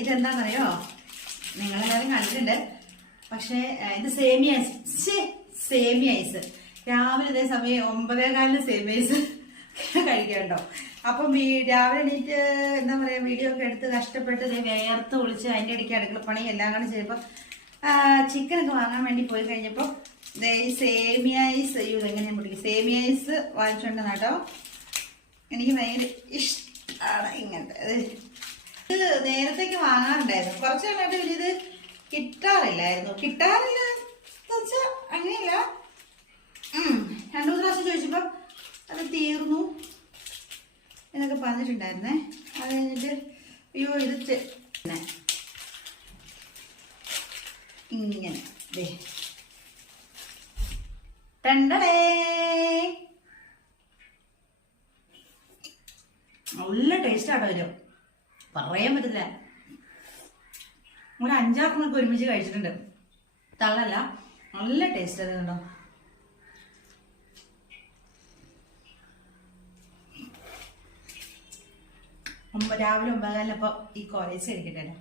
ഇതെന്താണെന്നറിയോ, നിങ്ങളെല്ലാവരും കണ്ടിട്ടുണ്ട്. പക്ഷേ ഇത് സേമിയ ഐസ്. രാവിലെ ഇതേ സമയം 9:15 സേമിയ ഐസ് കഴിക്കണ്ടോ. അപ്പം രാവിലെ എണീറ്റ് എന്താ പറയുക, വീഡിയോ ഒക്കെ എടുത്ത് കഷ്ടപ്പെട്ട് വേർത്ത് ഒളിച്ച് അതിൻ്റെ ഇടയ്ക്ക് അടുക്കളപ്പണി എല്ലാം കൂടെ ചെയ്യുമ്പോൾ ചിക്കനൊക്കെ വാങ്ങാൻ വേണ്ടി പോയി കഴിഞ്ഞപ്പോൾ ഈ സേമിയ ഐസ്, ഇതെങ്ങനെയാണ് പൊട്ടിക്കുക, സേമിയ ഐസ് വാങ്ങിച്ചുകൊണ്ട് കേട്ടോ. എനിക്ക് ഭയങ്കര ഇഷ്ടമാണ് ഇങ്ങനത്തെ. ഇത് നേരത്തേക്ക് വാങ്ങാറുണ്ടായിരുന്നു, കുറച്ച് നാളായിട്ട് വലിയത് കിട്ടാറില്ല വെച്ചാൽ അങ്ങനെയല്ല. 2-3 പ്രാവശ്യം ചോദിച്ചപ്പോൾ അത് തീർന്നു എന്നൊക്കെ പറഞ്ഞിട്ടുണ്ടായിരുന്നേ. അത് കഴിഞ്ഞിട്ട് അയ്യോ ഇത് ഇങ്ങനെ ടണ്ടടേ നല്ല ടേസ്റ്റാണ് വരും, പറയാൻ പറ്റില്ല. ഒരു 5-6 ഒരുമിച്ച് കഴിച്ചിട്ടുണ്ട്, തള്ളല്ല, നല്ല ടേസ്റ്റ് അത് കണ്ടോ. രാവിലെ 9:15 ഈ കോളേജ് കഴിക്കട്ടെ.